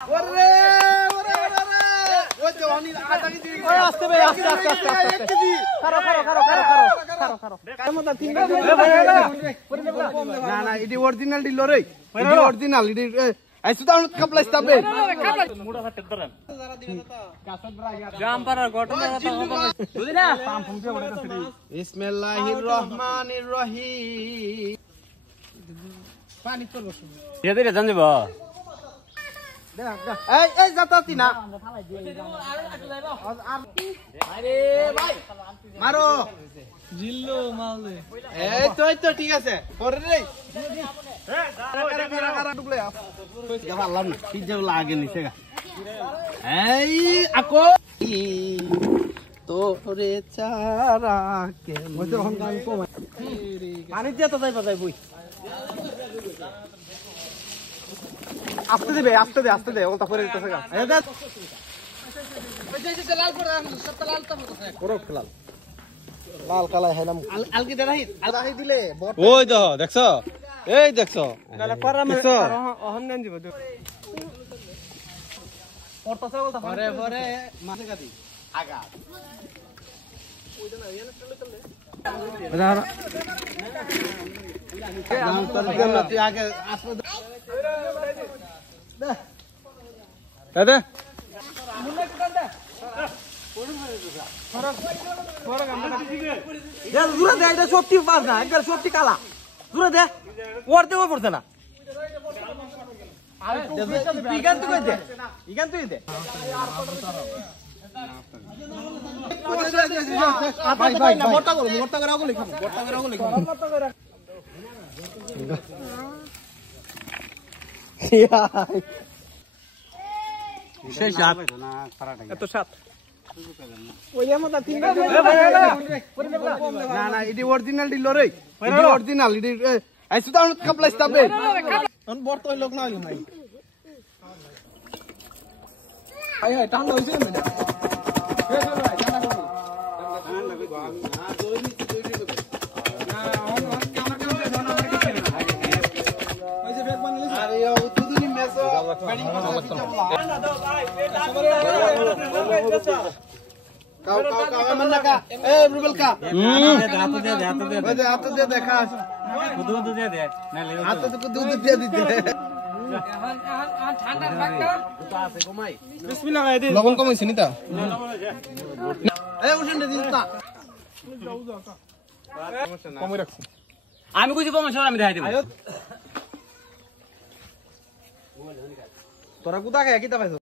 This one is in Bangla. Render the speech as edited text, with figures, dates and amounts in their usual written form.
ওরে ওরে ওরে ওই যে অনিল আটা কি দিই আস্তে ভাই আস্তে আস্তে আস্তে খারো খারো খারো খারো খারো খারো কেমন তিন না না এটি অরিজিনাল ডিল রে এটি অরিজিনাল এটি আইসু তো আমত কাপলা স্টাবে মুড়া ফাটে ধরেন জাম পারার ঘটনা বুঝি না পাম ফুমকে বড়াইতাছে রে বিসমিল্লাহির রহমানির রহিম পানি পড়লো এদের জান যাব এই এই যাতাতি না আরে ভাই মারো জিল্লো মাল দে এই তো ঠিক আছে পরে রে পারলাম না ঠিক যে লাগে নিচে গা এই আকো তোরে চারা কে মতে হন গান কম পানি দিয়ে তো যাইবা যাই বই আস্তে দে ওটা পরে দিতেছে গা এই দেখ ওই যে লাল পড়া সব লাল তো হচ্ছে করো লাল লাল কালা হেলাম আলকি দেরাই আলকি দিলে ওই দেখছো এই দেখছো কালা পরামে অহন নেন দিব পড়তাছে বলতা পরে মাঝে গাদি আগা ওই দেনা এনে চলে চলে আগে আসবে দাদা দূরে দে এটা সত্যি পাস না একবার সত্যি কালা দূরে দে ওরতে ও পড়ছে না ইগান তুই দে ভাই মোটা করে আগো লিখাবো সেই সাত এত সাত না না এটি অরিজিনাল ডিল রে এটি অরিজিনাল এটি আইসু তো আমত কাপলা স্টাবে অন বর্ত হই লোক না হইলো নাই আই আই টান হইছে না লবণ কম হয়েছে নিতা আমি কইছি কমাইছ আমি দেখাই দিব তোরা কোথা খায় কিতা পাইছ